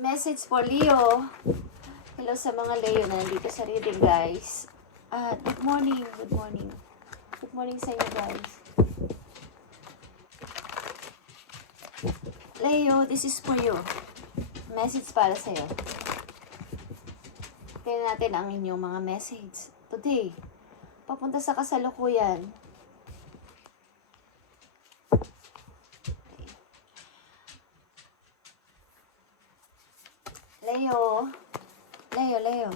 Message for Leo. Hello sa mga Leo na nandito sa reading, guys. Good morning, good morning. Good morning sa inyo, guys. Leo, this is for you. Message para sa'yo. Tingnan natin ang inyong mga message today. Papunta sa kasalukuyan. Leo.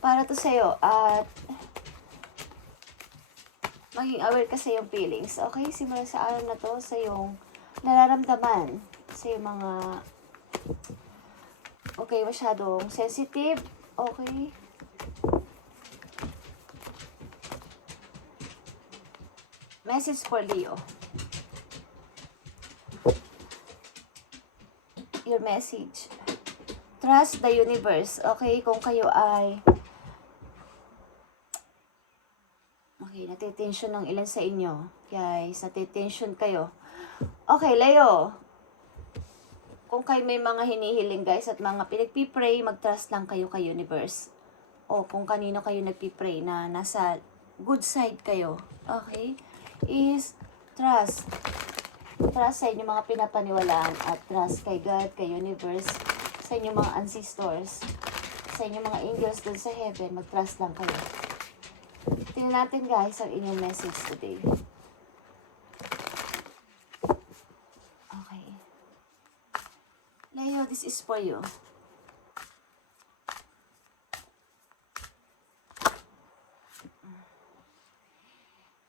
Para to sa'yo at maging aware ka sa iyong feelings. Okay? Simula sa araw na to sa iyong nararamdaman. Sa iyong mga masyadong sensitive. Okay? Message for Leo. Your message. Trust the universe. Okay? Kung kayo ay natitension ng ilan sa inyo. Guys, natitension kayo. Okay, Leo. Kung kayo may mga hinihiling, guys, at mga pinagpipray, mag-trust lang kayo kay universe. O kung kanino kayo nagpipray na nasa good side kayo. Okay? Is trust. Trust sa inyong mga pinapaniwalaan at trust kay God, kay universe, sa inyong mga ancestors, sa inyong mga angels dun sa heaven. Mag-trust lang kayo. Tingnan natin, guys, ang inyong message today. Okay. Leo, this is for you.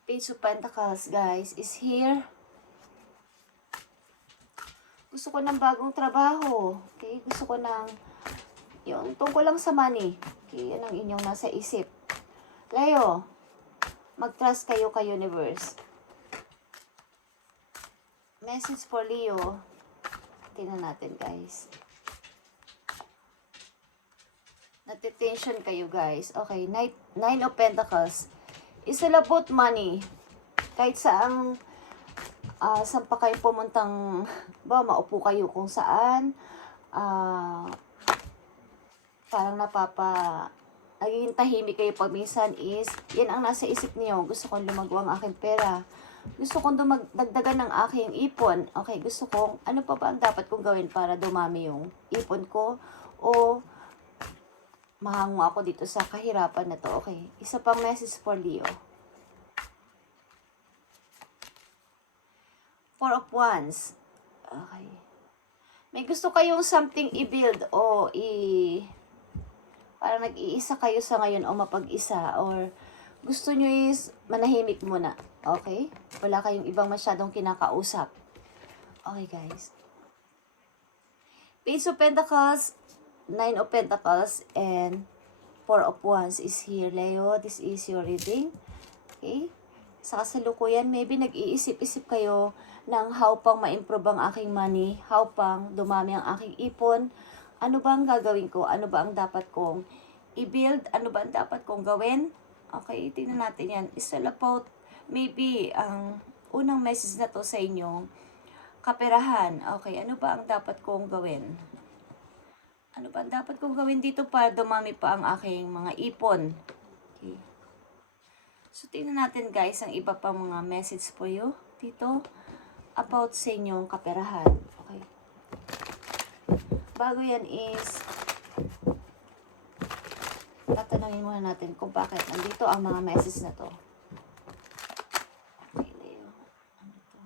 Page of Pentacles, guys, is here. Gusto ko ng bagong trabaho. Okay? Gusto ko ng yung tungkol lang sa money. Okay? Yan ang inyong nasa isip. Leo, mag-trust kayo kay universe. Message for Leo. Tingnan natin, guys. Natitension kayo, guys. Okay, Nine of Pentacles. Is all about money. Kahit saan pa kayo pumuntang, maupo kayo kung saan, parang naging tahimik kayo pag minsan is, yan ang nasa isip niyo. Gusto kong lumago ang aking pera. Gusto kong dagdagan ng aking ipon. Okay, gusto kong, ano pa ba ang dapat kong gawin para dumami yung ipon ko? O, mahango ako dito sa kahirapan na to. Okay, isa pang message for Leo. Four of Wands. Okay. May gusto kayong something i-build o parang nag-iisa kayo sa ngayon o mapag-isa or gusto nyo is manahimik muna. Okay? Wala kayong ibang masyadong kinakausap. Okay, guys. Page of Pentacles, Nine of Pentacles, and Four of Wands is here, Leo. This is your reading. Okay? Sa kasalukuyan, maybe nag-iisip-isip kayo ng how pang ma-improve ang aking money, how pang dumami ang aking ipon, ano ba ang gagawin ko, ano ba ang dapat kong i-build, ano ba ang dapat kong gawin. Okay, tingnan natin yan. It's all about, maybe, ang unang message na to sa inyo, kaperahan. Okay, ano ba ang dapat kong gawin? Ano ba ang dapat kong gawin dito para dumami pa ang aking mga ipon? Okay. So, tingnan natin, guys, ang iba pang mga message po you dito about sa inyong kaperahan. Okay. Bago yan is, tatanungin muna natin kung bakit nandito ang mga message na to. Okay, Leo. Ano to?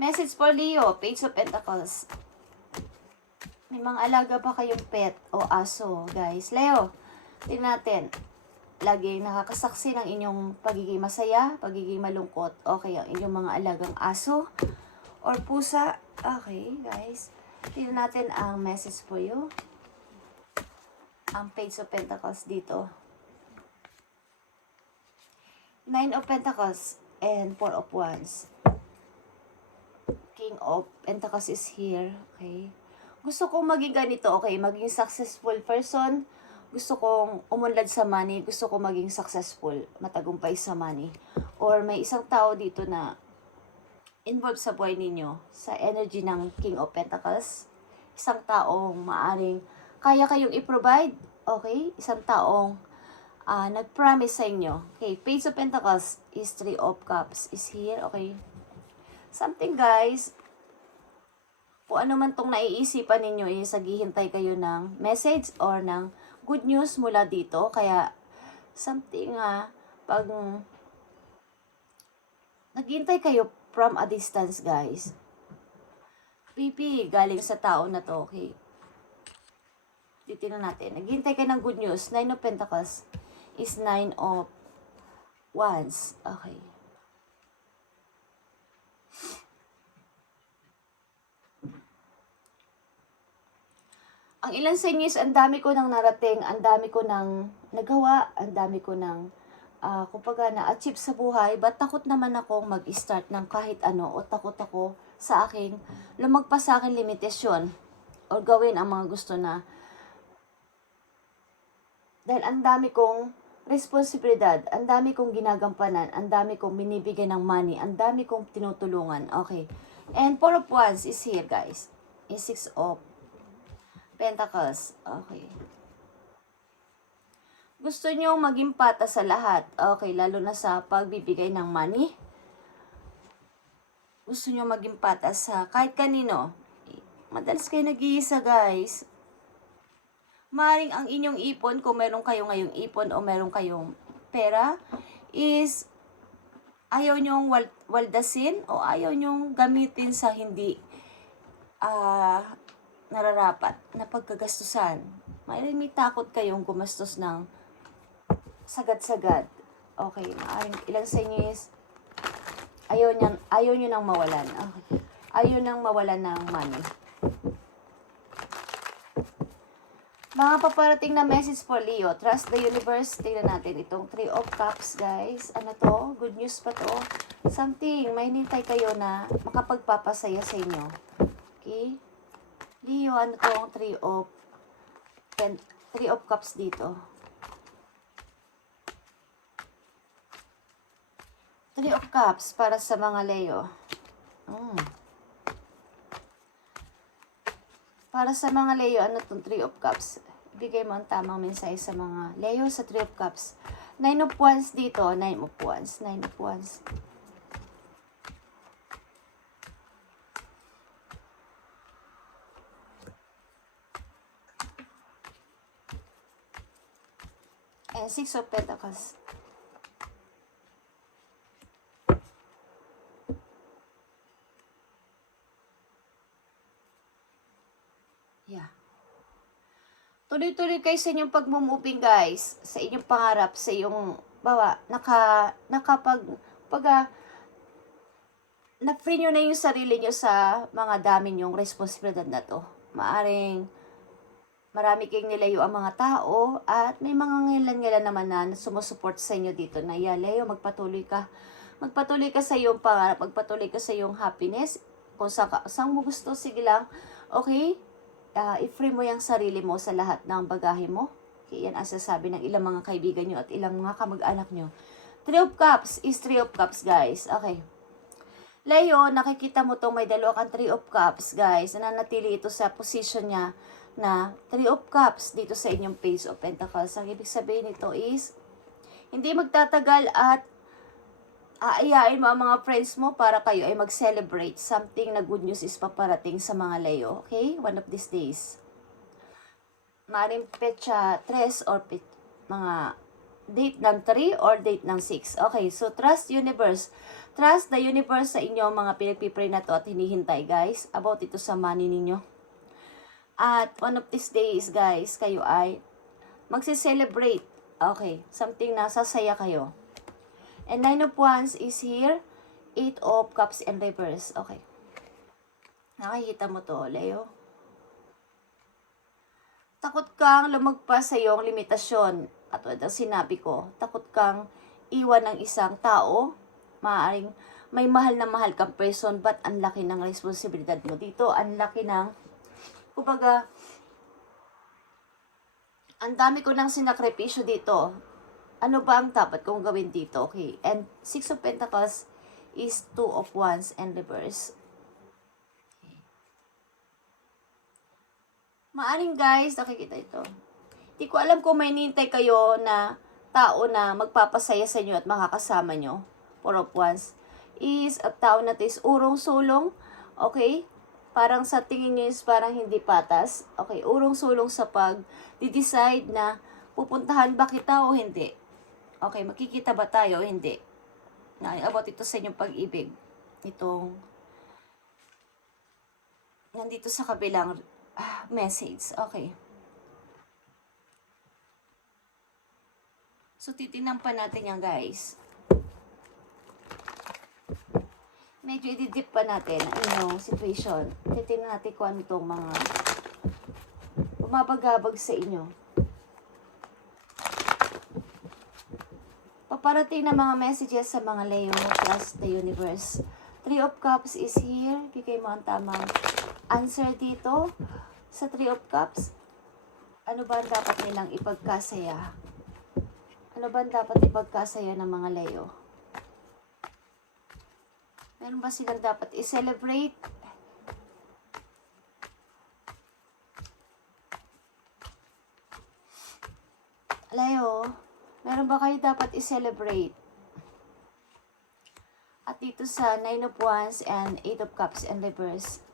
Message for Leo, Page of Pentacles. May mga alaga ba kayong pet o aso, guys? Leo, tingnan natin. Lagi nakakasaksi ng inyong pagiging masaya, pagiging malungkot. Okay, ang inyong mga alagang aso or pusa. Okay, guys. Tingnan natin ang message for you. Ang Page of Pentacles dito. Nine of Pentacles and Four of Wands. King of Pentacles is here. Okay. Gusto kong maging ganito, okay? Maging successful person gusto kong umunlad sa money, gusto kong maging successful, matagumpay sa money. Or may isang tao dito na involved sa buhay ninyo, sa energy ng King of Pentacles. Isang taong maaring kaya kayong i-provide, okay? Isang taong nag-promise sa inyo. Okay, Page of Pentacles is 3 of Cups is here, okay? Something guys, kung ano man tong naiisipan ninyo is naghihintay kayo ng message or ng good news mula dito. Kaya something pag naghihintay kayo from a distance guys, pipi galing sa tao na to, okay? Titignan natin. Naghihintay kayo ng good news. 9 of Pentacles is 9 of Wands. Okay. Ang ilan sa inyo is ang dami ko nang narating, ang dami ko nang nagawa, ang dami ko nang kumbaga na-achieve sa buhay, but takot naman akong mag-start ng kahit ano o takot ako sa aking lumagpas sa aking limitasyon o gawin ang mga gusto na dahil ang dami kong responsibilidad, ang dami kong ginagampanan, ang dami kong binibigyan ng money, ang dami kong tinutulungan. Okay. And 4 of Wands is here guys. Is 6 of Pentacles. Okay. Gusto nyo maging patas sa lahat. Okay, lalo na sa pagbibigay ng money. Gusto nyo maging patas sa kahit kanino. Madalas kayo nag-iisa guys. Maring ang inyong ipon, kung meron kayo ngayong ipon o meron kayong pera, is ayaw nyong waldasin o ayaw nyong gamitin sa hindi nararapat na pagkagastusan. May takot kayong gumastos ng sagad-sagad. Okay, maaring ilan sa inyo is ayaw nyo nang mawalan. Okay. Ayaw nang mawalan ng money. Mga paparating na message for Leo. Trust the universe. Tingnan natin itong 3 of Cups, guys. Ano to? Good news pa to? Something. May hinintay kayo na makapagpapasaya sa inyo. Okay? Leo, ano tong 3 of Cups dito? 3 of Cups para sa mga Leo. Para sa mga Leo, ano itong 3 of Cups? Bigay mo ang tamang mensahe sa mga Leo sa 3 of Cups. 9 of Wands dito. 9 of Wands. 9 of Wands. And 6 of Pentacles. Yeah. Tuloy-tuloy kayo sa inyong pag-moving guys, sa inyong pangarap, sa iyong na-free nyo na yung sarili nyo sa mga dami nyong responsibilidad na to. Maaring marami kayong nilayo ang mga tao at may mga ngilan-ngilan naman na sumusuport sa inyo dito na Leo, magpatuloy ka. Magpatuloy ka sa iyong pangarap, magpatuloy ka sa iyong happiness. Kung saan mo gusto, sige lang. Okay? I-free mo yung sarili mo sa lahat ng bagahe mo. Okay, yan ang sasabi ng ilang mga kaibigan nyo at ilang mga kamag-anak nyo. 3 of Cups is 3 of Cups, guys. Okay. Leo, nakikita mo tong may dalawa kang 3 of Cups, guys. Nananatili ito sa position niya na 3 of Cups dito sa inyong Page of Pentacles. Ang ibig sabihin nito is, hindi magtatagal at aayain mo ang mga friends mo para kayo ay mag-celebrate. Something na good news is paparating sa mga Leo. Okay? One of these days. Maring petsa 3 or mga date ng 3 or date ng 6. Okay, so trust universe. Trust the universe sa inyo mga pinagpipray na to at hinihintay guys about ito sa money ninyo. At one of these days guys, kayo ay magse-celebrate. Okay, something na sasaya kayo. And 9 of Wands is here. 8 of Cups and reverse. Okay. Nakikita mo to, Leo. Takot kang lumagpas sa iyong limitasyon. At ito sinabi ko, takot kang iwan ng isang tao. Maaaring may mahal na mahal kang person, but ang laki ng responsibilidad mo dito. Ang laki ng, kumbaga, Ang dami ko nang sinakripisyo dito. Ano ba ang dapat kong gawin dito? Okay. And Six of Pentacles is Two of Wands and reverse. Maaring guys, nakikita ito. Hindi ko alam kung may nintay kayo na tao na magpapasaya sa inyo at makakasama nyo. Four of Wands is a tao na is urong-sulong. Okay? Parang sa tingin nyo is parang hindi patas. Okay, urong-sulong sa pag-decide na pupuntahan ba kita o hindi. Okay, makikita ba tayo o hindi. About ito sa inyong pag-ibig. Itong nandito sa kabilang message. Okay. So, titignan pa natin yan, guys. Medyo ididip pa natin ang inyong situation. Titignan natin kung ano itong mga bumabagabag sa inyo. Paparating na mga messages sa mga Leo plus the universe. Three of Cups is here. Bigay mo ang tamang answer dito. Sa Three of Cups, ano ba ang dapat nilang ipagkasaya? Ano ba ang dapat ipagkasaya ng mga Leo? Meron ba silang dapat i-celebrate? Leo, meron ba kayo dapat i-celebrate? At dito sa Nine of Wands and Eight of Cups and reverse.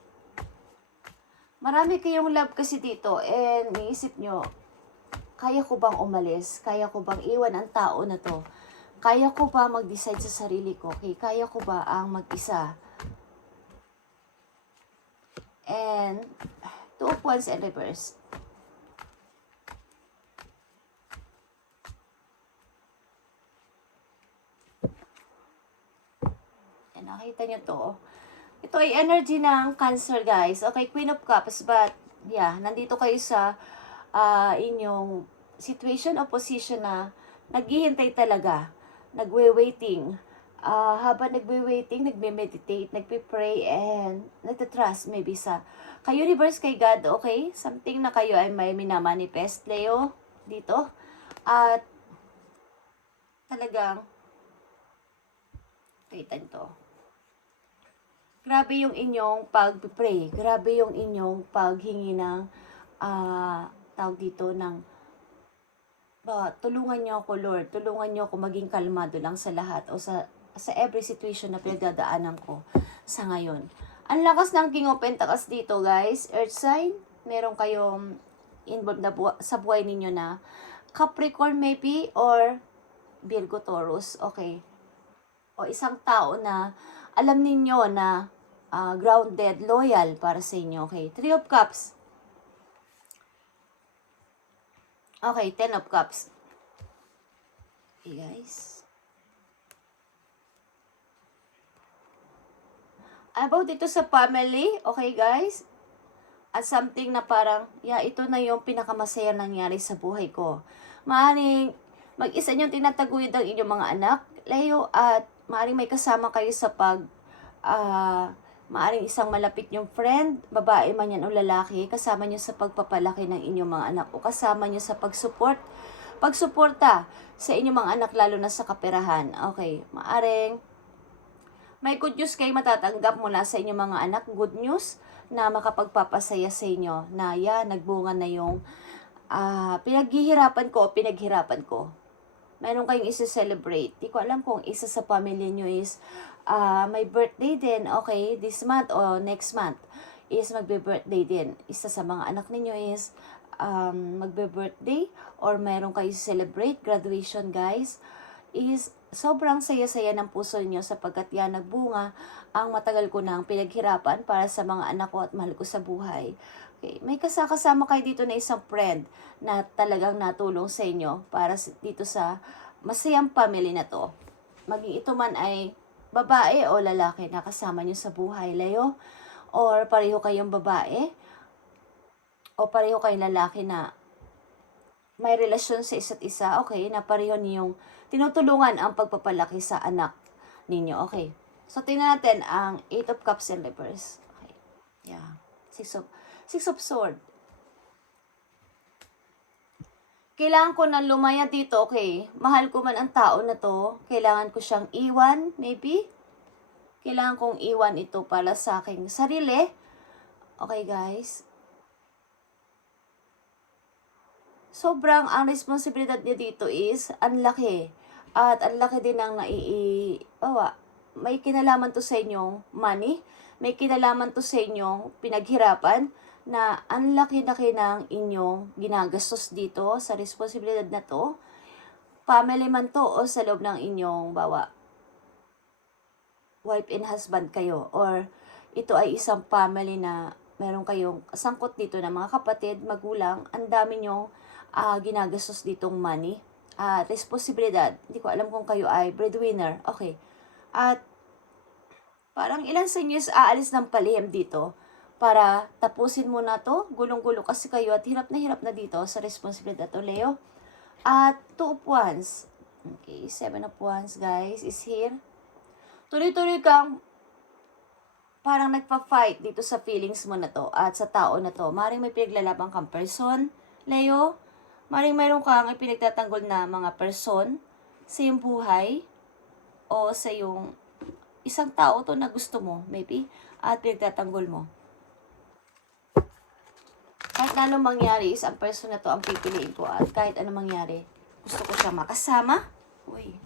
Marami kayong love kasi dito and niisip nyo, kaya ko bang umalis? Kaya ko bang iwan ang tao na to? Kaya ko ba mag-decide sa sarili ko? Okay? Kaya ko ba ang mag-isa? And Two of Wands and reverse. And nakita nyo to. Ito ay energy ng Cancer, guys. Okay, Queen of Cups. But, yeah, nandito kayo sa inyong situation o position na naghihintay talaga. Nagwe-waiting. Habang nagwe-waiting, nagme-meditate, nagpe-pray, and nagtatrust maybe sa kay universe, kay God, okay? Something na kayo ay may minamanifest, Leo, dito. At talagang kita nito. Grabe yung inyong pag-pray. Grabe yung inyong paghingi ng tawag dito ng tulungan niyo ako, Lord. Tulungan niyo ako maging kalmado lang sa lahat o sa every situation na pinagdadaanan ko sa ngayon. Ang lakas ng King of Pentacles dito, guys. Earth sign. Meron kayong involved na sa buhay ninyo na Capricorn maybe or Virgo, Taurus. Okay. O isang tao na alam ninyo na grounded, loyal para sa inyo. Okay. Three of Cups. Okay, Ten of Cups. Okay, guys. About dito sa family, okay, guys? At something na parang, ito na yung pinakamasaya nangyari sa buhay ko. Maaaring mag-isa niyong tinataguyod ang inyong mga anak, Leo, at maaaring may kasama kayo sa maaaring isang malapit niyong friend, babae man yan o lalaki, kasama niyo sa pagpapalaki ng inyong mga anak o kasama niyo sa pagsuporta sa inyong mga anak, lalo na sa kaperahan. Okay, maaaring may good news kayo matatanggap mula sa inyong mga anak, good news na makapagpapasaya sa inyo na nagbunga na yung pinaghirapan ko. Meron kayong isa-celebrate. Di ko alam kung isa sa pamilya nyo is may birthday din, okay, this month o next month is magbe-birthday din. Isa sa mga anak ninyo is magbe-birthday or meron kayo celebrate graduation, guys, is sobrang saya-saya ng puso niyo sapagkat nagbunga ang matagal ko nang pinaghirapan para sa mga anak ko at mahal ko sa buhay. Okay. May kasama kayo dito na isang friend na talagang natulong sa inyo para dito sa masayang family na to. Maging ito man ay babae o lalaki na kasama nyo sa buhay, Leo, or pareho kayong babae o pareho kayong lalaki na may relasyon sa isa't isa, okay, na pareho niyong tinutulungan ang pagpapalaki sa anak ninyo, okay. So, tingnan natin ang Eight of Cups and reverse. Okay. Yeah. Six of Sword. kailangan ko na lumaya dito, okay? Mahal ko man ang tao na to, kailangan ko siyang iwan, maybe? Kailangan kong iwan ito para sa aking sarili. Okay, guys? Sobrang ang responsibilidad niya dito is ang laki. At ang laki din ng may kinalaman to sa inyong money, may kinalaman to sa inyong pinaghirapan, na ang laki-laki ng inyong ginagastos dito sa responsibilidad na to. Family man to o sa loob ng inyong wife and husband kayo, or ito ay isang family na meron kayong sangkot dito na mga kapatid, magulang, ang dami nyong ginagastos ditong money at responsibilidad. Hindi ko alam kung kayo ay breadwinner. Okay. At parang ilan sa inyo is aalis ng palihim dito para tapusin mo na to. Gulong-gulo kasi kayo at hirap na dito sa responsibilidad to, Leo. At 2 of Wands. Okay, 7 of Wands, guys, is here. Tuloy-tuloy kang parang nagpa-fight dito sa feelings mo na to at sa tao na to. Maring may pinaglalaban kang person, Leo. Maring mayroon kang ipinagtatanggol na mga person sa iyong buhay o sa iyong isang tao to na gusto mo, maybe, at pinagtatanggol mo. Kahit na anong mangyari is ang person na to ang pipiliin ko, at kahit anong mangyari, gusto ko siya makasama. Uy.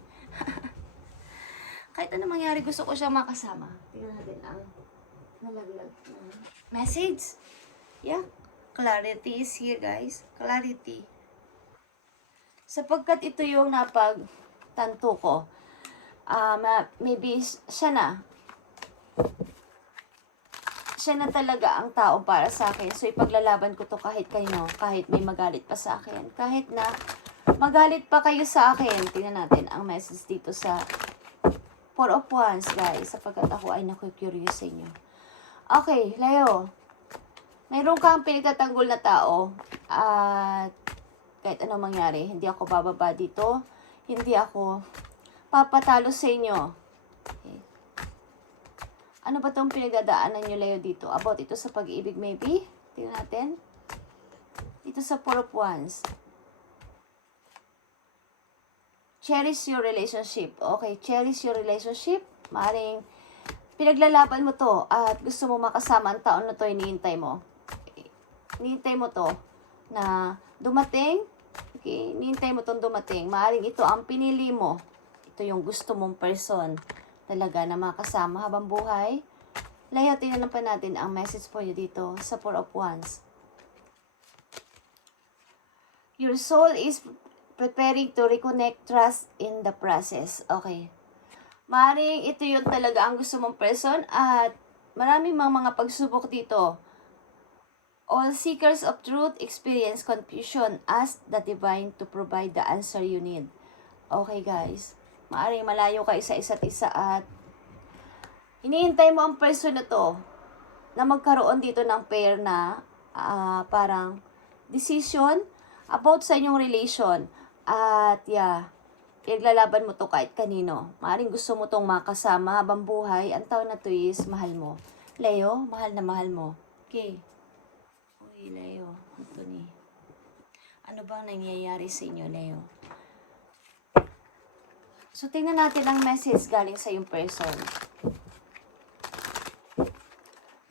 Kahit anong mangyari, gusto ko siya makasama. Tingnan natin ang nalaglag na message. Yeah. Clarity is here, guys. Clarity. Sapagkat ito yung napagtanto ko, maybe siya na talaga ang tao para sa akin. So, ipaglalaban ko to kahit kayo, kahit may magalit pa sa akin. Kahit na magalit pa kayo sa akin. Tingnan natin ang message dito sa 4 of Wands, guys. Sapagkat ako ay naku-curious sa inyo. Okay, Leo. Mayroon kang pinagtatanggol na tao. At kahit anong mangyari, hindi ako bababa dito. Hindi ako papatalo sa inyo. Okay. Ano ba itong pinagdadaanan nyo, Leo, dito? About ito sa pag-ibig, maybe? Tingnan natin. Dito sa 4 of Wands. Cherish your relationship. Okay, cherish your relationship. Maaaring pinaglalaban mo to at gusto mo makasama ang taon na to, hinihintay mo. Okay. Hinihintay mo to na dumating. Okay, hinihintay mo tong dumating. Maaaring ito ang pinili mo. Ito yung gusto mong person talaga na makasama habang buhay. Leo, tingnan pa natin ang message po nyo dito sa 4 of Wands. Your soul is preparing to reconnect trust in the process. Okay. Maring ito yung talaga ang gusto mong person at maraming mga pagsubok dito. All seekers of truth experience confusion. Ask the divine to provide the answer you need. Okay, guys. Maaaring malayo kayo sa isa't isa at hinihintay mo ang person na to na magkaroon dito ng pair na parang decision about sa inyong relation. At iglalaban mo to kahit kanino. Maaaring gusto mo tong makasama habang buhay. Ang tao na to is mahal mo. Leo, mahal na mahal mo. Okay. Uy, Leo. Anthony. Ano bang nangyayari sa inyo, Leo? So, tingnan natin ang message galing sa yung person.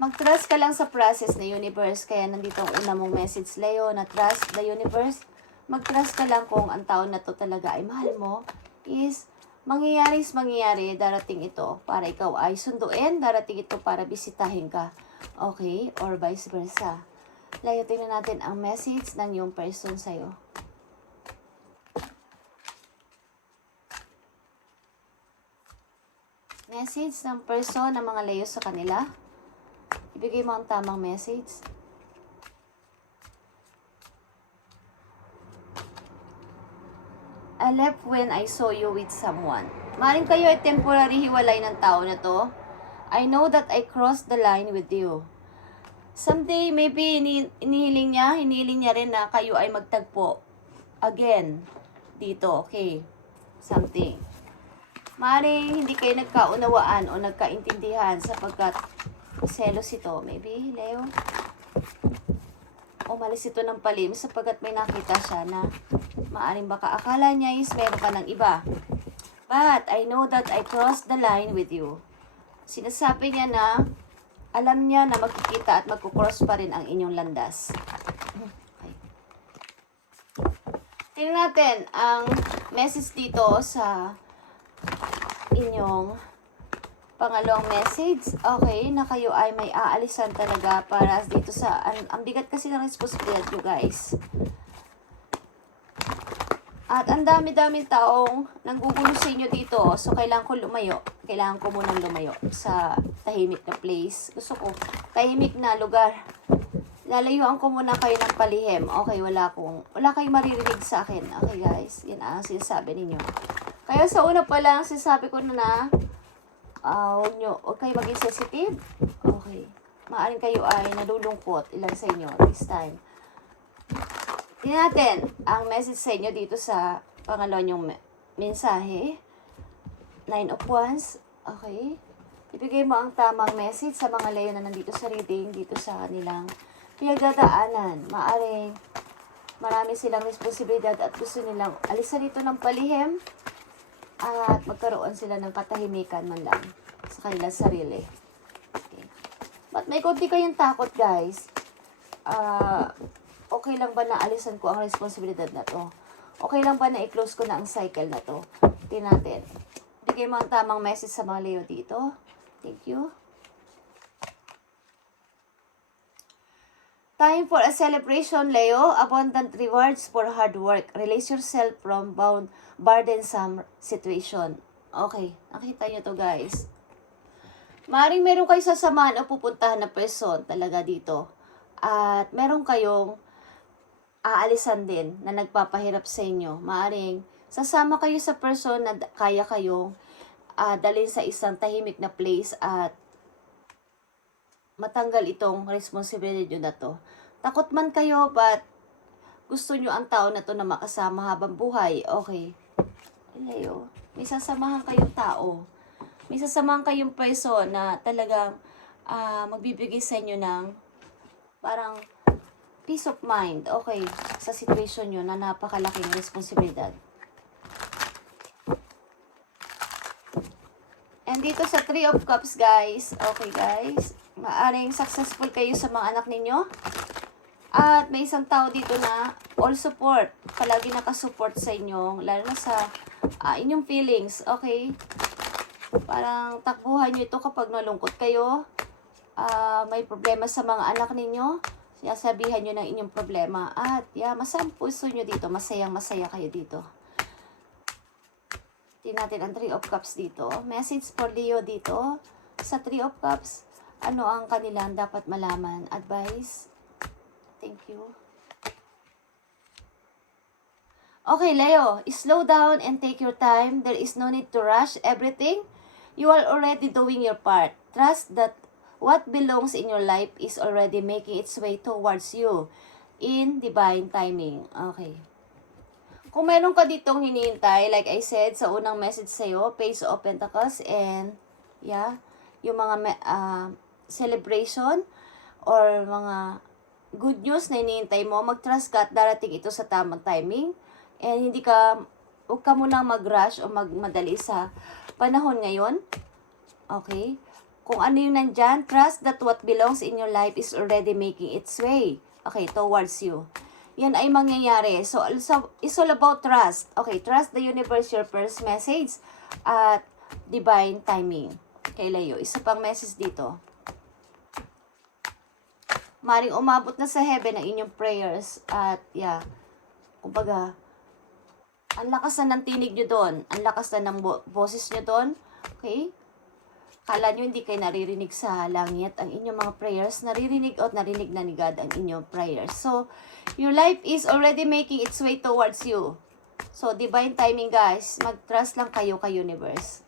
Mag-trust ka lang sa process na universe. Kaya nandito ang una mong message, Leo, na trust the universe. Mag-trust ka lang kung ang taon na to talaga ay mahal mo. Is mangyayari, darating ito para ikaw ay sunduin. Darating ito para bisitahin ka. Okay? Or vice versa. Leo, tingnan natin ang message ng yung person sa'yo. Message ng person ng mga Leo sa kanila. Ibigay mo ang tamang message. I left when I saw you with someone. Maring kayo ay temporary hiwalay ng tao na to. I know that I crossed the line with you. Someday, maybe hinihiling niya rin na kayo ay magtagpo. Again, dito, okay. Something. Maring hindi kayo nagkaunawaan o nagkaintindihan sapagkat selos ito. Maybe, Leo? umalis ito ng palim sapagkat may nakita siya na maaring baka akala niya is meron ka ng iba. But I know that I crossed the line with you. Sinasabi niya na alam niya na magkikita at magkukross pa rin ang inyong landas. Okay. Tingnan natin ang message dito sa inyong pangalawang message. Okay, na kayo ay may aalisan talaga para dito sa, ang bigat kasi ng responsibilidad nyo guys. At ang dami-daming taong nanggugulo sa inyo dito. So, kailangan ko lumayo. Kailangan ko munang lumayo sa tahimik na place. Gusto ko, tahimik na lugar. Lalayuan ko muna kayo ng palihim. Okay, wala kayong maririnig sa akin. Okay guys, yan ang sinasabi ninyo. Kaya sa una pa lang, sinasabi ko na huwag kayo maging sensitive. Okay. Maaring kayo ay nalulungkot. Ilan sa inyo this time. Tingnan natin ang message sa inyo dito sa pangalawang yung mensahe. 9 of Wands. Okay. Ibigay mo ang tamang message sa mga Leo na nandito sa reading, dito sa kanilang pinagdadaanan. Maaring marami silang responsibilidad at gusto nilang alisan ito ng palihim at magkaroon sila ng katahimikan man lang sa kanilang sarili. Okay. But may konti kayong takot guys. Okay lang ba na alisan ko ang responsibilidad na to? Okay lang ba na i-close ko na ang cycle na to? Tingnan natin. Bigay mo ang tamang message sa mga Leo dito. Thank you. Time for a celebration, Leo. Abundant rewards for hard work. Release yourself from burdensome situation. Okay, nakita nyo to guys. Maaaring meron kayo sasamahan o pupuntahan na person talaga dito. At meron kayong aalisan din na nagpapahirap sa inyo. Maaaring sasama kayo sa person na kaya kayong dalhin sa isang tahimik na place at matanggal itong responsibility nyo na to. Takot man kayo, but gusto nyo ang tao na to na makasama habang buhay. Okay. Leo, may sasamahan kayong tao. May sasamahan kayong person na talagang magbibigay sa inyo ng parang peace of mind. Okay. Sa situation nyo na napakalaking responsibilidad. And dito sa 3 of Cups, guys. Okay, guys. Maaring successful kayo sa mga anak ninyo. At may isang tao dito na all support. Palagi nakasupport sa inyo. Lalo na sa inyong feelings. Okay? Parang takbuhan nyo ito kapag nalungkot kayo. May problema sa mga anak ninyo. Sinasabihan nyo ng inyong problema. At masayang puso nyo dito. Masayang-masaya kayo dito. Tingnan natin ang 3 of Cups dito. Message for Leo dito. Sa 3 of Cups, ano ang kanilang dapat malaman? Advice? Thank you. Okay, Leo. Slow down and take your time. There is no need to rush everything. You are already doing your part. Trust that what belongs in your life is already making its way towards you in divine timing. Okay. Kung meron ka ditong hinihintay, like I said sa unang message sa'yo, Page of Pentacles and, yung mga celebration or mga good news na hinihintay mo, mag-trust ka at darating ito sa tamang timing. And huwag ka munang mag-rush o magmadali sa panahon ngayon. Okay? Kung ano yung nandyan, trust that what belongs in your life is already making its way. Okay, towards you. Yan ay mangyayari. So, it's all about trust. Okay, trust the universe, your first message, at divine timing. Okay, Leo. Isa pang message dito. Maring umabot na sa heaven ang inyong prayers. At, kumbaga, ang lakas na ng tinig nyo doon. Ang lakas na ng boses nyo doon. Okay? Kala nyo hindi kayo naririnig sa langit. Ang inyong mga prayers, naririnig at narinig na ni God ang inyong prayers. So, your life is already making its way towards you. So, divine timing guys. Mag-trust lang kayo kay universe.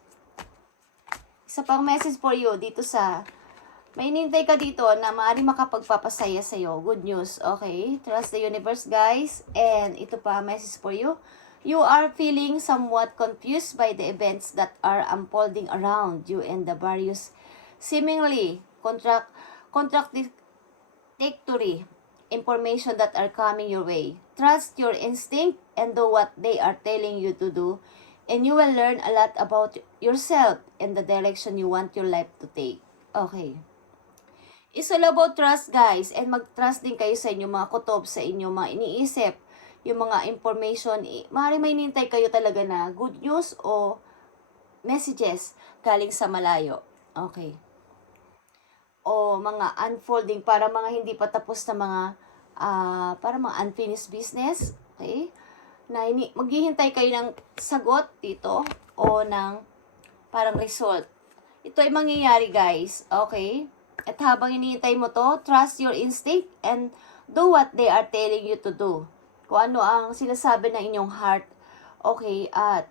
Isa pang message for you dito sa, may inintay ka dito na maaaring makapagpapasaya sa'yo. Good news. Okay? Trust the universe guys. And ito pa, message for you. You are feeling somewhat confused by the events that are unfolding around you and the various seemingly contradictory information that are coming your way. Trust your instinct and do what they are telling you to do, and you will learn a lot about yourself and the direction you want your life to take. Okay. It's all about trust, guys, and mag-trust din kayo sa inyong mga kutob, sa inyong mga iniisip, yung mga information. Maaaring may nintay kayo talaga na good news o messages galing sa malayo. Okay. O mga unfolding, para mga hindi pa tapos na mga para mga unfinished business. Okay. Na maghihintay kayo ng sagot dito o ng parang result. Ito ay mangyayari, guys. Okay. At habang hinihintay mo to, trust your instinct and do what they are telling you to do. Kung ano ang sinasabi ng inyong heart. Okay, at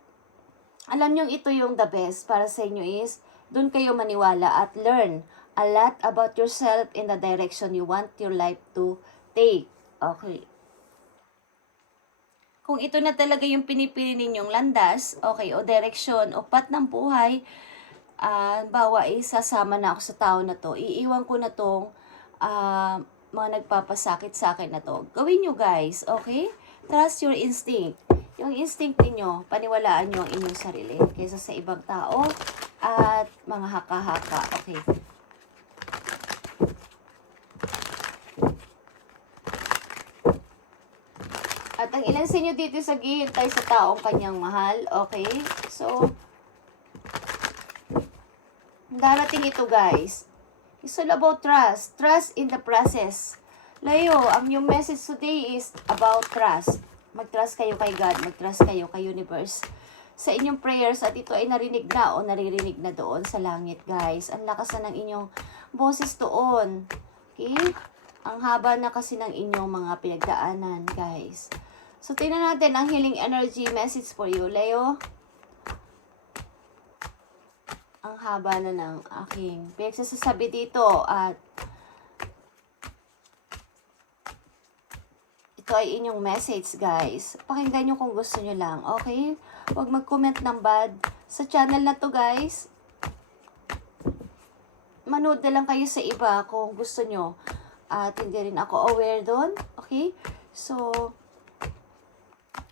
alam nyo ito yung the best para sa inyo is, dun kayo maniwala at learn a lot about yourself in the direction you want your life to take. Okay. Kung ito na talaga yung pinipili ninyong landas, okay, o direksyon, o path ng buhay, bawa sasama na ako sa tao na to, iiwan ko na tong mga nagpapasakit sa akin na to. Gawin nyo, guys, okay? Trust your instinct. Yung instinct niyo, paniwalaan nyo ang inyong sarili kaysa sa ibang tao at mga haka-haka, okay? At ang ilan sa inyo dito sa ghihintay sa taong kanyang mahal, okay? So, darating ito, guys. It's all about trust. Trust in the process. Leo, ang yung message today is about trust. Mag-trust kayo kay God. Mag-trust kayo kay universe. Sa inyong prayers, at ito ay narinig na o naririnig na doon sa langit, guys. Ang lakas na ng inyong boses doon. Okay? Ang haba na kasi ng inyong mga pinagdaanan, guys. So, tingnan natin ang healing energy message for you, Leo. Ang haba na ng aking pinagsasabi dito at ito ay inyong message, guys. Pakinggan nyo kung gusto nyo lang, okay? Huwag mag-comment ng bad sa channel na to, guys. Manood na lang kayo sa iba kung gusto nyo. At hindi rin ako aware doon, okay? So,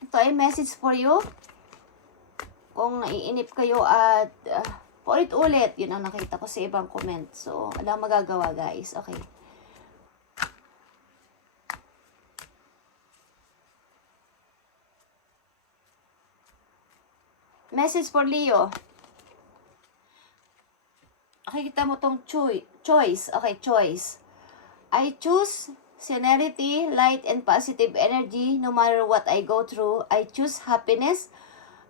ito ay message for you. Kung naiinip kayo at ulit-ulit, yun ang nakita ko sa ibang comment. So, walang magagawa, guys. Okay. Message for Leo. Okay, kita mo tong choice. Okay, choice. I choose serenity, light, and positive energy. No matter what I go through, I choose happiness.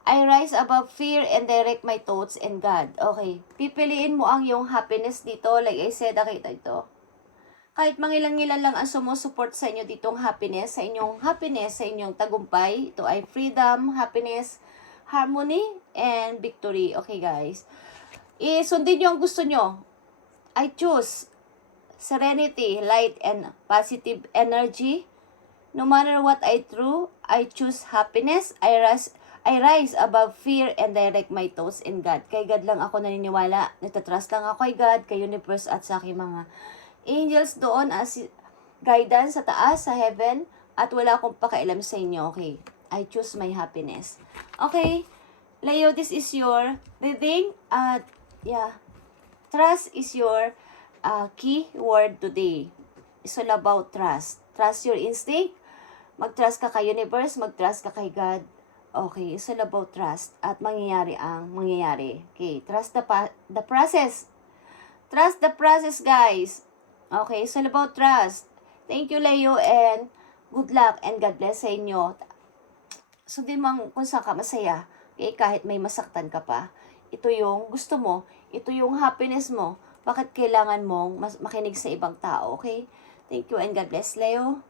I rise above fear and direct my thoughts in God. Okay. Pipiliin mo ang iyong happiness dito. Like I said, nakita ito. Kahit mangilang-ilan lang ang sumusuport sa inyo ditong happiness, sa inyong tagumpay. Ito ay freedom, happiness, harmony, and victory. Okay, guys. Sundin nyo ang gusto nyo. I choose serenity, light, and positive energy. No matter what I do, I choose happiness. I rise above fear and direct my thoughts in God. Kay God lang ako naniniwala. Nagtatrust lang ako kay God, kay universe, at sa aking mga angels doon as guidance sa taas, sa heaven. At wala akong pakialam sa inyo, okay? I choose my happiness. Okay, Leo, this is your reading. At trust is your key word today. It's all about trust. Trust your instinct. Mag-trust ka kay universe, mag-trust ka kay God. Okay, it's all about trust. At mangyayari ang mangyayari. Okay, trust the process. Trust the process, guys. Okay, it's all about trust. Thank you, Leo, and good luck and God bless sa inyo. Sundin mo kung saan ka masaya. Okay, kahit may masaktan ka pa. Ito yung gusto mo. Ito yung happiness mo. Bakit kailangan mong makinig sa ibang tao, okay? Thank you and God bless, Leo.